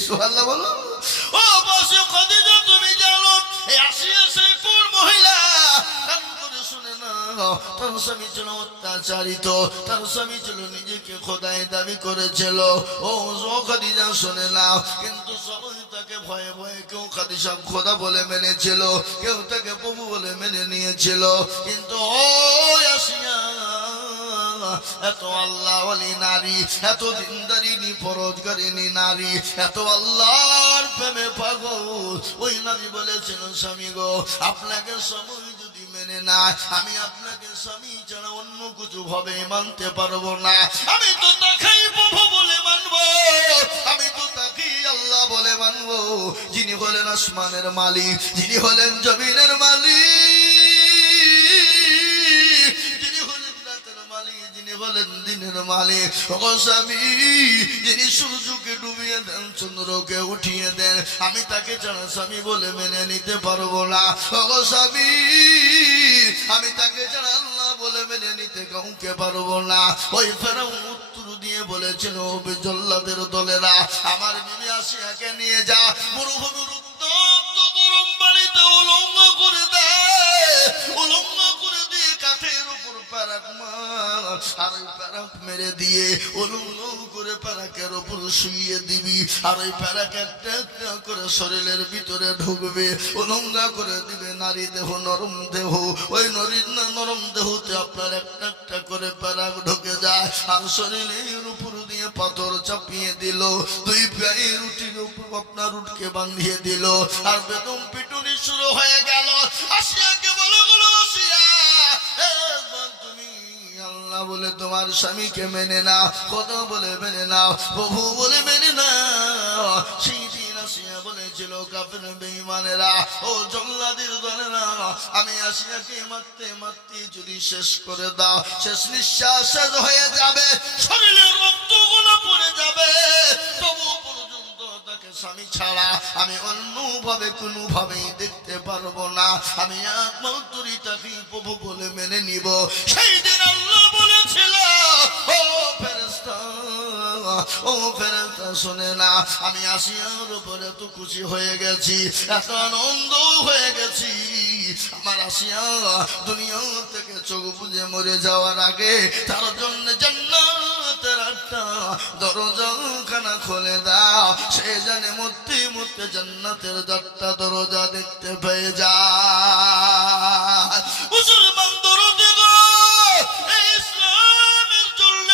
সুবহানাল্লাহ বলো। ও বসে খাদিজা, তুমি জানো এই আসিয়া সেই কোন মহিলা? কান করে শুনে না, তার স্বামী ছিল অত্যাচারিত, তার স্বামী ছিল নিজেকে খোদাই দাবি করেছিল। ও খাদিজা শুনে নাও, কিন্তু সবাই তাকে ভয়ে ভয়ে, কেউ খাদিজা খোদা বলে মেনেছিল, কেউ তাকে প্রভু বলে মেনে নিয়েছিল। কিন্তু ও আসিয়া এত আল্লাহ ওয়ালি নারী, এত দিনদারিনী পরোজগারিনী নারী, এত আল্লাহর প্রেমে পাগল। ওই নারী বলেছিল, স্বামী গো, আপনাকে সময় যদি মেনে না, আমি আপনাকে স্বামী ছাড়া অন্য কিছু ভাবে মানতে পারবো না। আমি তো তাকেই প্রভু বলে মানবো, আমি তো তাকেই আল্লাহ বলে মানবো, যিনি হলেন আসমানের মালিক, যিনি হলেন জমিনের মালিক, যিনি হলেন রাতের মালিক, যিনি হলেন দিনের মালিক। ও স্বামী, যিনি সূর্যকে ডুবিয়ে দেন, চন্দ্রকে উঠিয়ে দেন, আমি তাকে ছাড়া স্বামী বলে মেনে নিতে পারবো না। ও স্বামী, আমি তাকে ছাড়া আল্লাহ বলে মেনে নিতে কাউকে পারবো না। ওই ফেরাউন উত্তর দিয়ে বলেছিল, জল্লাদের দলেরা আমার বিবি আসিয়াকে নিয়ে যা, মরুভূমির উত্তপ্ত গরম পানিতে উলঙ্গ করে দেয়, উলঙ্গ করে দিয়ে কাঠের উপর প্যারাক মার, আর ওই প্যারাক মেরে দিয়ে উলঙ্গ করে প্যারাকের উপর শুইয়ে দিবি, আর ওই প্যারাক একটা একটা করে শরীরের ভিতরে ঢুকবে, উলঙ্গা করে দিবে নারী দেহ, নরম দেহ। ওই নরম দেহতে আপনার একটা একটা করে প্যারাক ঢুকে যায়, আর শরীরের উপর দিয়ে পাথর চাপিয়ে দিল, 2 পায়ের রুটির উপর আপনার উঠকে বাঁধিয়ে দিল, আর বেদম পিটুনি শুরু হয়ে গেল। আসিয়াকে বলে গেল, আসিয়া তুমি আল্লাহ বলে তোমার স্বামীকে মেনে নাও, খোদা বলে মেনে নাও, প্রভু বলে মেনে নাও। সেই দিন আসিয়া বলেছিল, কাফের বেঈমানেরা, ও জল্লাদের দলেরা, আমি আসিয়াকে মারতে মারতে যদি শেষ করে দাও, শেষ নিঃশ্বাস শেষ হয়ে যাবে, শরীরের রক্তগুলো পড়ে যাবে, তবু পর্যন্ত তাকে স্বামী ছাড়া আমি অন্যভাবে কোনোভাবেই দেখতে পারবো না, আমি একমাত্রই তাকে প্রভু বলে মেনে নিব। সেই দিন আল্লাহ বলেছিল, ও ফেরেশতা, ও ফেরেশতা শুনে না, আমি আসিয়ার উপরে এত খুশি হয়ে গেছি, এত আনন্দ হয়ে গেছি, আমার আসিয়া দুনিয়া থেকে চোখ বুজে মরে যাওয়ার আগে তার জন্য জান্নাতের একটা দরজা খানা খুলে দাও, সে জানে মরতে মরতে জান্নাতের চারটা দরজা দেখতে পেয়ে যায়। মুসলমান দরজা গো, এই ইসলামের জন্য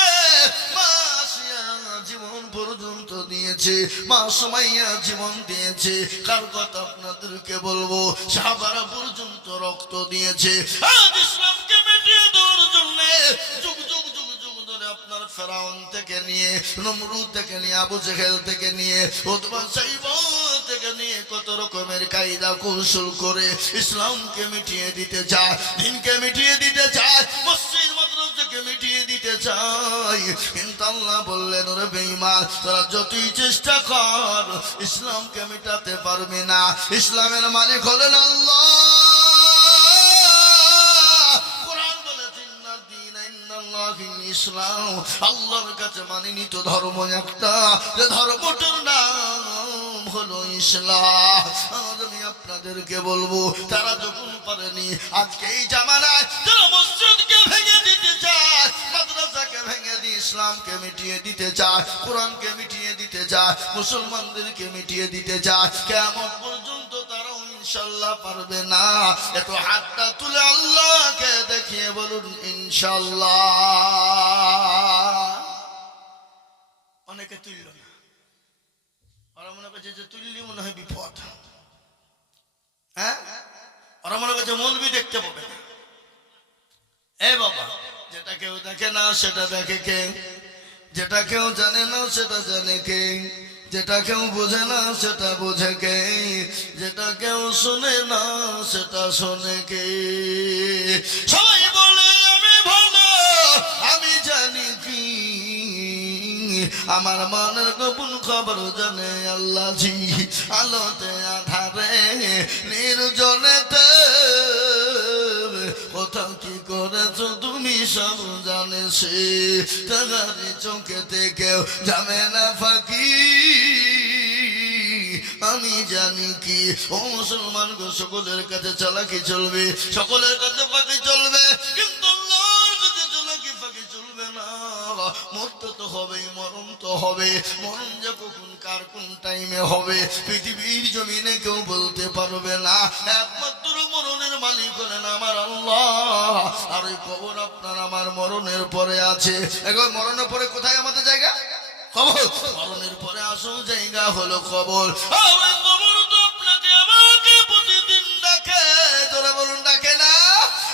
মা আসিয়া জীবন পর্যন্ত দিয়েছে, মা সুমাইয়া জীবন দিয়েছে। কার কথা আপনাদেরকে বলবো, সাহাবারা পর্যন্ত রক্ত দিয়েছে আজ ইসলামকে মিটিয়ে দেওয়ার জন্য। যুগ যুগ যুগ যুগ ধরে আপনার ফেরাউন থেকে নিয়ে, নমরুদ থেকে নিয়ে, আবু জেহেল থেকে নিয়ে, উতবা সাইবা থেকে নিয়ে কত রকমের কায়দা কৌশল করে ইসলামকে মিটিয়ে দিতে চায়, দিনকে মিটিয়ে দিতে চায়, মসজিদ মাদ্রাসাকে মিটিয়ে দিতে চায়। কিন্তু আল্লাহ বললেন, ওরে বেঈমান, তোরা যতই চেষ্টা কর ইসলামকে মিটাতে পারবি না। ইসলামের মালিক হলেন আল্লাহ। ইসলাম আল্লাহর কাছে মানিনীত ধর্ম একটা, যে ধর্মটার নাম হলো ইসলাম। আমি আপনাদেরকে বলবো, তারা যখন পারেনি, আজকে এই জামানায় যারা মসজিদকে ভেঙে দিতে চায়, মাদ্রাসাকে ভেঙে দিয়ে ইসলামকে মিটিয়ে দিতে চায়, কোরআনকে মিটিয়ে দিতে চায়, মুসলমানদেরকে মিটিয়ে দিতে চায়, কিয়ামত পর্যন্ত তারাও ইনশাআল্লাহ পারবে না। একটু হাতটা তুলে আল্লাহকে দেখিয়ে বলুন ইনশাআল্লাহ। অনেকে তুলল না, ওরা মনে করছে যে তুললি মনে হয় বিপদ, হ্যাঁ, ওরা মনে করছে মৌলবি দেখতে পাবে না। এ বাবা, যেটা কেউ দেখে না সেটা দেখে কে? যেটা কেউ জানে না সেটা জানে কে? যেটা কেউ বোঝে না সেটা বোঝে কে? যেটা কেউ শোনে না সেটা শোনে কে? সবাই বলে আমি ভালো, আমি জানি কি, আমার মনের গোপন খবর জানে আল্লাহ জি। আলোতে আধারে নির্জনেতে কোথাও কি করেছো তুমি সব জানে সে, তাহারি চোখেতে কেউ যাবে না ফাঁকি, আমি জানি কি। ও মুসলমান গো, সকলের কাছে চালাকি চলবে, সকলের কাছে ফাঁকি চলবে, কিন্তু আল্লাহর কাছে চালাকি ফাঁকি চলবে না। মরতে তো হবেই, মরণ তো হবে, মরণ যে কখন কার কোন টাইমে হবে পৃথিবীর জমিনে কেউ বলতে পারবে না। একমাত্র মরণের মালিক হলেন আমার আল্লাহ। আর ওই কবর আপনার আমার মরণের পরে আছে। এখন মরণের পরে কোথায় আমাদের জায়গা? কবর। মরণের পরে আসল জায়গা হলো কবর। আর ওই কবর তো আপনাকে আমাকে প্রতিদিন ডাকে, তোরা বলুন ডাকে না?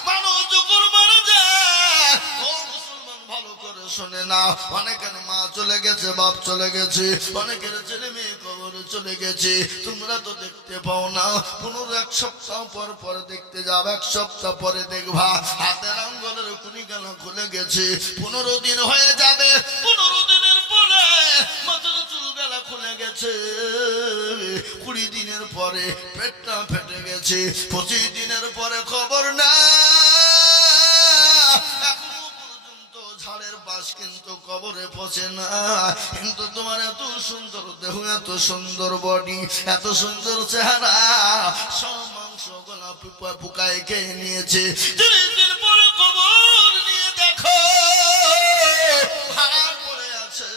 মানুষ যখন মারা যায়, ও মুসলমান ভালো করে শোনে না, অনেকের মা চলে গেছে, বাপ চলে গেছে, অনেকের ছেলে মেয়ে কবরে চলে গেছে, তোমরা তো দেখতে পাও না। 15 সপ্তাহ পর পর দেখতে যাও, 1 সপ্তাহ পরে দেখবা হাতের আঙ্গুলের কুড়িখানা খুলে গেছে। 15 দিন হয়ে যাবে, 15 দিনের পরে মাথার চুলগালা খুলে গেছে, 20 দিনের পরে পেটটা ফেটে গেছে, 25 দিনের পরে খবর না। ঝাড়ের বাস কিন্তু কবরে পচে না। কিন্তু তোমার এত সুন্দর দেহ, এত সুন্দর বডি, এত সুন্দর চেহারা, সব মাংস গলা পোকায় খেয়ে নিয়েছে। 30 দিন পরে কবর নিয়ে দেখো হাড় পড়ে আছে,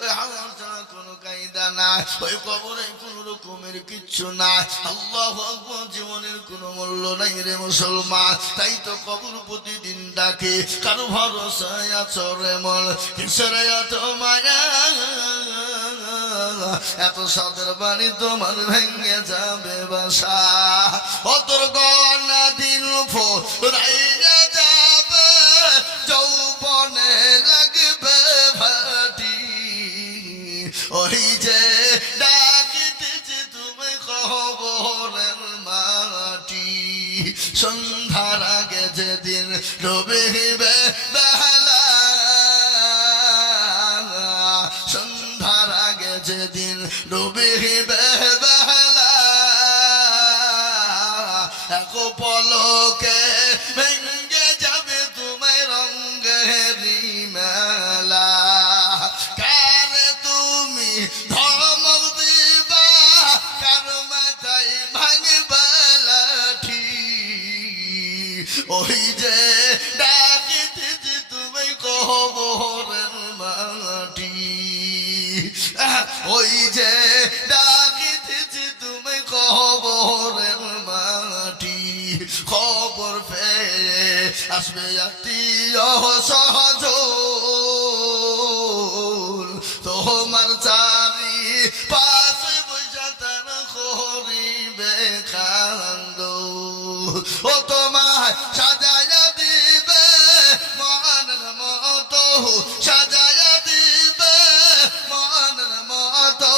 ওই হাড় ছাড়া কোনো কায়দা নাই, ওই কবরে কোন রকমের কিচ্ছু নাই। আল্লাহু আকবার, জীবনের কোনো মূল্য নাই রে মুসলমান। তাই তো কবর প্রতিদিন ডাকে, কারো ভরসায় আছো রে মন, কিসের এত মায়া, এত সাদের বাণী তোমার ভেঙে যাবে বাসা, ও তোর গনা দিন ফুরাইয়া যাবে, যৌবনে লাগবে ভাটি, ওই যে ডাকিতেছে তুমি কবরের মাটি, সন্ধ্যার আগে যেদিন ডুবিবে বেলা, সন্ধ্যার আগে যেদিন ডুবিবে বেলা এক পলকে ভেঙ্গে যাবে তোমার রঙের মেলা কার তুমি ধমক দিবা কার মাথায় ভাঙবা লাঠি ওই যে ডাকিতেছে তুমি কবরের মাটি ওই যে ডাকিতেছে তুমি কবরের মাটি খবর পেয়ে আসবে আত্মীয় সহজল তোমার চারি পাশে বৈশা তারা করিবে কান্দ ও তোমায় সাজায়া দিবে মনের মতো সাজায়া দিবে মনের মতো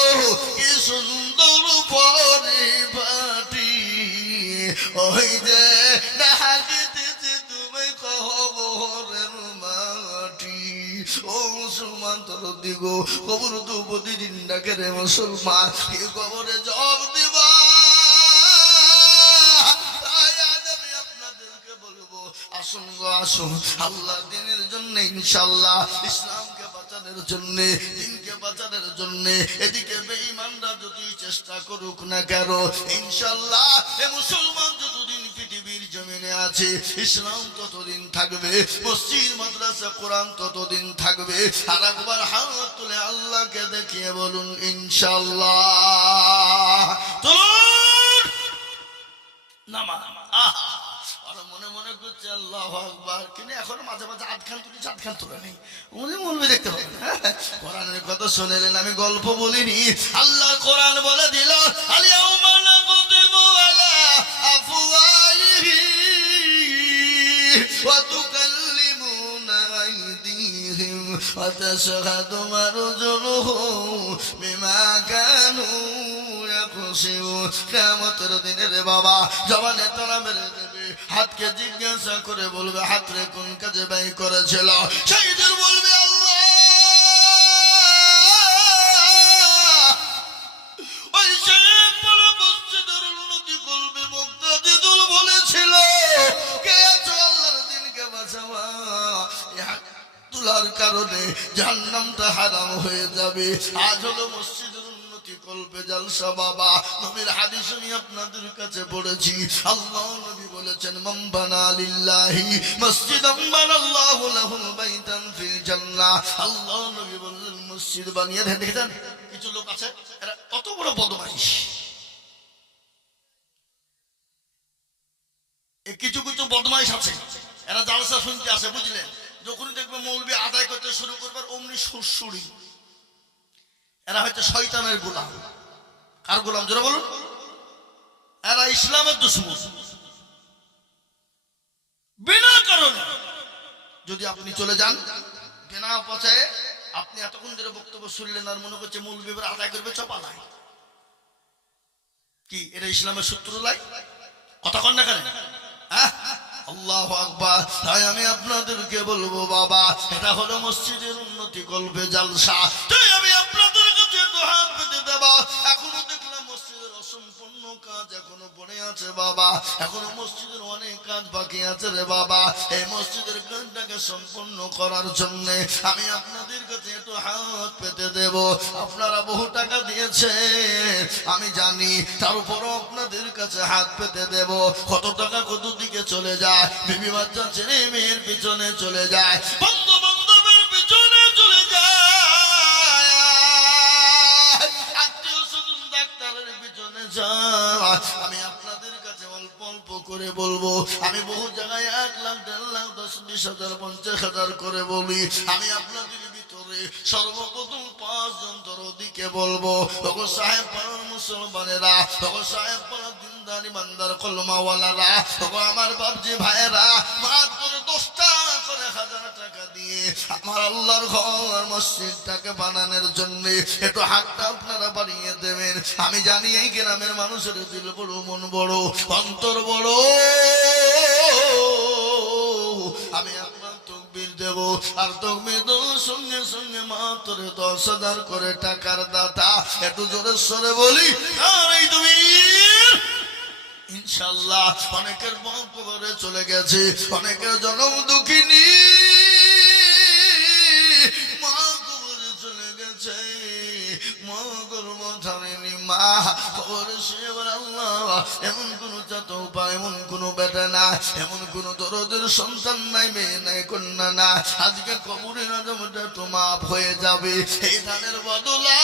কি সুন্দর পরিপাটি ওই যে ডাকিতেছে তুমি কবরের মাটি ও মুসলমান তোর দিগো কবর তো প্রতিদিন ডাকে রে মুসলমান কি কবরে জবাব দিবা আসুন গো আসুন আল্লাহ দিনের জন্য ইনশাআল্লাহ ইসলামকে বাঁচানোর জন্য দিনকে বাঁচানোর জন্য এদিকে বেঈমানরা যতই চেষ্টা করুক না কেন ইনশাআল্লাহ এ মুসলমান যতদিন পৃথিবীর জমিনে আছে ইসলাম ততদিন থাকবে মসজিদ মাদ্রাসা কোরআন ততদিন থাকবে আর একবার হাত তুলে আল্লাহকে দেখিয়ে বলুন ইনশাআল্লাহ চলুন নামা মনে মনে করছে আল্লাহু আকবার কিন্তু এখন মাঝে মাঝে আধখান তুলেছে আধখান তুলে নেই উনি মূলবি দেখতে পাবেন কোরআনের কথা শুনেলেন আমি গল্প বলিনি আল্লাহ কোরআন বলে দিল আলিয়াউমা নাকতিমু আলা আফওয়াহিহিম ওয়া তুকাল্লিমুনা আইদিহিম ওয়া তাশহাদু আরজুলুহুম বিমা কানু ইয়াকসিবুন কিয়ামতের দিনে রে বাবা জবানে তালা মেরে দেবে হাতকে জিজ্ঞাসা করে বলবে হাত রে কোন কাজে ব্যয় করেছিল সেইদের বলবে আল্লাহ ওই সাহেব বলে মসজিদের উন্নতি করবে বক্তা দিদুল বলেছিল কে আছো আল্লাহর দিনকে বাঁচাবা তুলার কারণে জাহান্নামটা হারাম হয়ে যাবে আজ হলো মসজিদের কল্পে জালসা বাবা নবীর হাদিস আমি আপনাদের কাছে পড়েছি আল্লাহ নবী বলেছেন মান বানা লিল্লাহি মসজিদান বানাল্লাহু লাহুল বাইতান ফিল জান্নাহ আল্লাহ নবী বলেন মসজিদ বানিয়ে দেন দেখেন কিছু লোক আছে এরা কত বড় বদমাইশ এই কিছু কিছু বদমাইশ আছে এরা জালসা শুনতে আসে বুঝলেন যখনই দেখবে মৌলবি আদায় করতে শুরু করবার অমনি সুরসুরি এরা হয়তো শয়তানের গোলাম কার গোলাম জোরে বলুন এরা ইসলামের দুশমন বিনা কারণে যদি আপনি চলে যান বিনা পচায়ে আপনি এতক্ষণ ধরে বক্তব্য শুনলেন আর মনে করছে মৌলবি এবার আদায় করবে চপালাই কি এটা ইসলামের শত্রু লাই কথা কন না কেন আল্লাহু আকবার তাই আমি আপনাদেরকে বলবো বাবা এটা হলো মসজিদের উন্নতি কল্পে জালসা তাই আমি আপনাদের কাছে হাত পেতে দেবা এখনো দেখলাম মসজিদের অসম্পূর্ণ কাজ এখনো পড়ে আছে বাবা এখনো মসজিদের অনেক কাজ বাকি আছে রে বাবা এই মসজিদের কাজটাকে সম্পূর্ণ করার জন্য আমি আপনাদের কাছে একটু হাত পেতে দেব আপনারা বহু টাকা দিয়েছেন আমি জানি তার উপরও আপনাদের কাছে হাত পেতে দেব কত টাকা কত দিকে চলে যায় বিবি বাচ্চা ছেলে মেয়ের পিছনে চলে যায় বন্ধু বান্ধবের পিছনে চলে যায় আত্মীয় স্বজন ডাক্তারের পিছনে যায় আমি আপনাদের কাছে অল্প অল্প করে বলবো আমি বহু জায়গায় 1 লাখ 1.5 লাখ 10-20 হাজার 50 হাজার করে বলি আমি আপনাদের ভিতরে সর্বপ্রথম 5 জন দরদিকে বলবো ওগো সাহেব পাড়ার মুসলমানেরা ওগো সাহেব পাড়ার দিনদার ইমানদার কলমাওয়ালারা ওগো আমার বাপজি ভাইয়েরা মাত্র 10 টাকা করে 1000 টাকা দিয়ে আমার আল্লাহর ঘর মসজিদটাকে বানানোর জন্য একটু হাতটা আপনারা বাড়িয়ে দেবেন আমি জানি এই গ্রামের মানুষের দিল বড় মন বড় অন্তর বড় আমি আপনার তাকবীর দেব দেব আর তুমি তো সঙ্গে সঙ্গে মাত্র 10,000 করে টাকার দাতা একটু জোরে সরে বলি আর এই তুমি ইনশাআল্লাহ অনেকের কবরে চলে গেছে অনেকের জন্ম দুঃখিনী মা কবরে চলে গেছে মা গর্ভ ধারেনি মা কবরে শুয়ে বলে আল্লাহ এমন কোন চাতো পা এমন কোন বেটা না এমন কোন দরদের সন্তান নাই মেয়ে নাই কন্যা না আজকে কবরের আজমটা তো মাফ হয়ে যাবে এই ধানের বদলা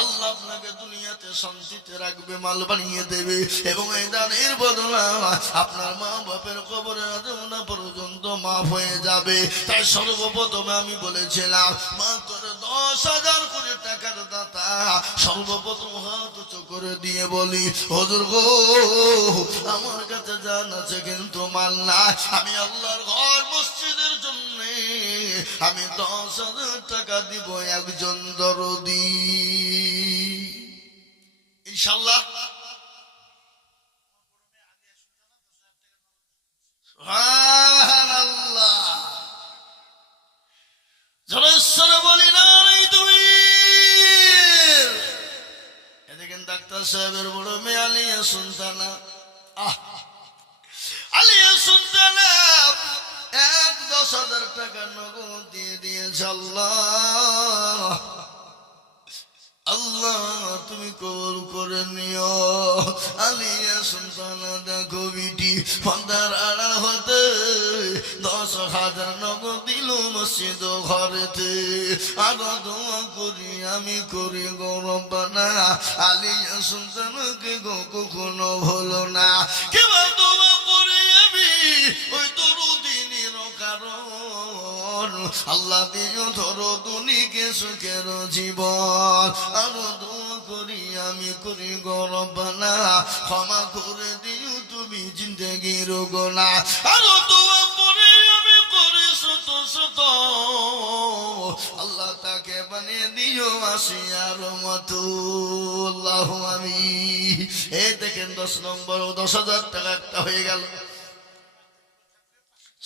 আল্লাহ আপনাকে দুনিয়াতে শান্তিতে রাখবে মাল বানিয়ে দেবে এবং এই দানের বদলা আপনার মা বাপের কবরের আজমনা পর্যন্ত মাফ হয়ে যাবে তাই সর্বপ্রথমে আমি বলেছিলাম মাত্র 10,000 করে টাকার দাতা সর্বপ্রথম হাত উঁচু করে দিয়ে বলি হুজুর গো আমার কাছে জান আছে কিন্তু মাল না আমি আল্লাহর ঘর মসজিদের জন্য আমি 10,000 টাকা দিব একজন দরদি ইনশাআল্লাহ সুবহানাল্লাহ জোরে বলি না এই তুমি এদিকে ডাক্তার সাহেবের বড় মেয়ে আলিয়া সুলতানা আলিয়া সুলতানা 10,000 টাকা নগদ দিয়ে দিয়েছে আল্লাহ আল্লাহ তুমি কবুল করে নিও আলিয়া সুলতানা দেখো বিটি পর্দার আড়াল হতে 10,000 নগদ দিল মসজিদ ঘরেতে আরো দোয়া করি আমি করি গৌরবানা আলিয়া সুলতানাকে গো কখনো ভুলো না কেবা দোয়া করি আমি ওই দরুদিনীর কারণ আল্লাহ দিও ধরো দুনিকে সুখের জীবন আরো দোয়া করি আমি করি গৌরবানা ক্ষমা করে দিও তুমি জিন্দেগির গোনা আরো দোয়া করে আমি করি শত শত আল্লাহ তাকে বানিয়ে দিও আসিয়ার মতো আল্লাহ আমি এই দেখেন 10 নম্বর 10,000 টাকা একটা হয়ে গেল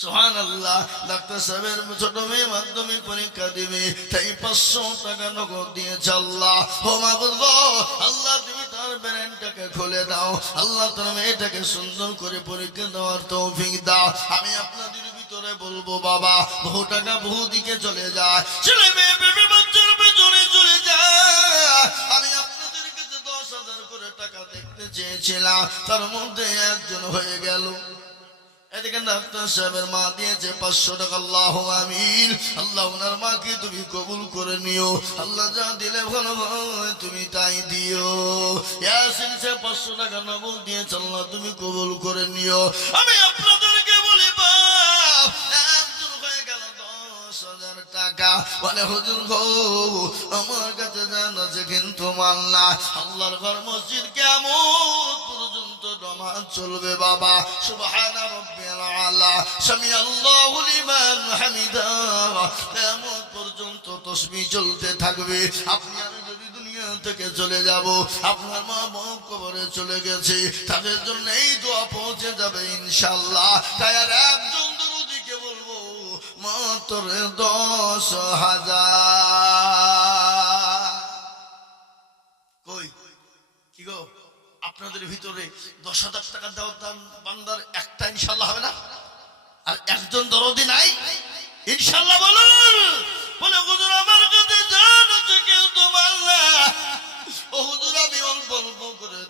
সুবহানাল্লাহ ডাক্তার সাহেবের ছোট মেয়ে মাধ্যমিক পরীক্ষা দিবে তাই 500 টাকা নগদ দিয়েছে আল্লাহ ও মাবুদ গো আল্লাহ তুমি তার ব্রেনটাকে খুলে দাও আল্লাহ তার মেয়েটাকে সুন্দর করে পরীক্ষা দেওয়ার তৌফিক দাও আমি আপনাদের ভিতরে বলবো বাবা বহু টাকা বহু দিকে চলে যায় ছেলে মেয়ে বেবি বাচ্চার পেছনে চলে যায় আমি আপনাদের কাছে 10,000 করে টাকা দেখতে চেয়েছিলাম তার মধ্যে একজন হয়ে গেল এদিকে ডাক্তার সাহেবের মা দিয়েছে 500 টাকা আল্লাহ আমিন আল্লাহ ওনার মাকে তুমি কবুল করে নিও আল্লাহ যা দিলে ভালো হয় তুমি তাই দিও ইয়াসিন সে 500 টাকা নগদ দিয়েছে আল্লাহ তুমি কবুল করে নিও আমি আপনাদেরকে বলি বাপ একজন হয়ে গেল 10,000 টাকা বলে হুজুর গো আমার কাছে জান আছে কিন্তু মাল না আল্লাহর ঘর মসজিদ কিয়ামত পর্যন্ত নামাজ চলবে বাবা সুবহানা রাব্বিয়াল আলা সামি আল্লাহু লিমান হামিদা কিয়ামত পর্যন্ত তাসবিহ চলতে থাকবে আপনি আমি যদি দুনিয়া থেকে চলে যাব আপনার মা বাপ কবরে চলে গেছে তাদের জন্য এই দোয়া পৌঁছে যাবে ইনশাআল্লাহ তাই আর একজন দরুদিকে বলবো মাত্র 10,000 কই কি গো আপনাদের ভিতরে 10,000 টাকা দেওয়ার দাম বান্দার একটা ইনশাআল্লাহ হবে না আর একজন দরদি নাই ইনশাআল্লাহ বলুন বলে হুজুর আমার কাছে জান আছে কিন্তু মাল না ও হুজুর আমি অল্প অল্প করে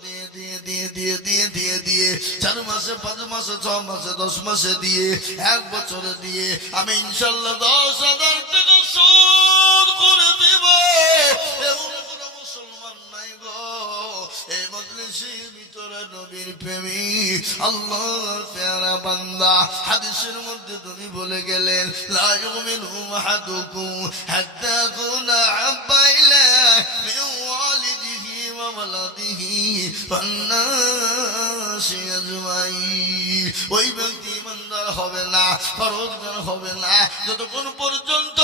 দিয়ে 4 মাসে 5 মাসে 6 মাসে 10 মাসে দিয়ে 1 বছরে দিয়ে আমি ইনশাআল্লাহ 10,000 টাকা শোধ করে দেব এমন কোন মুসলমান নাই গো এই মজলিসের ভিতরে নবীর প্রেমিক আল্লাহর প্যারা বান্দা হাদিসের মধ্যে তুমি বলে গেলেন লা ইউমিনু আহাদুকুম হাত্তা কুনা আব্বা ইলাইহি মিন ওয়ালিদিহি ওয়া ওয়ালাদিহি ওয়ান নাসি আজমাইন ওই ব্যক্তি ইমানদার হবে না পরহেজগার হবে না যতক্ষণ পর্যন্ত